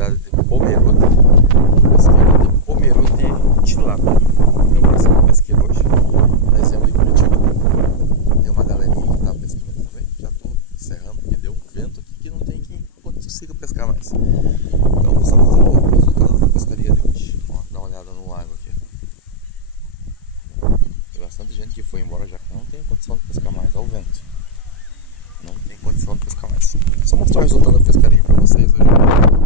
cidade de Pomerode, pesqueira de Pomerode de lá. Eu vou ser pesqueiro hoje, mas eu em Curitiba. Tem uma galerinha que tá pescando aqui também. Já tô encerrando porque deu um vento aqui que não tem quem consiga pescar mais. Então vou só fazer o resultado da pescaria de hoje. Ó, dá uma olhada no lago aqui. Tem bastante gente que foi embora já que não tem condição de pescar mais ao vento. Não tem condição de pescar mais. Só mostrar o resultado da pescaria pra vocês hoje.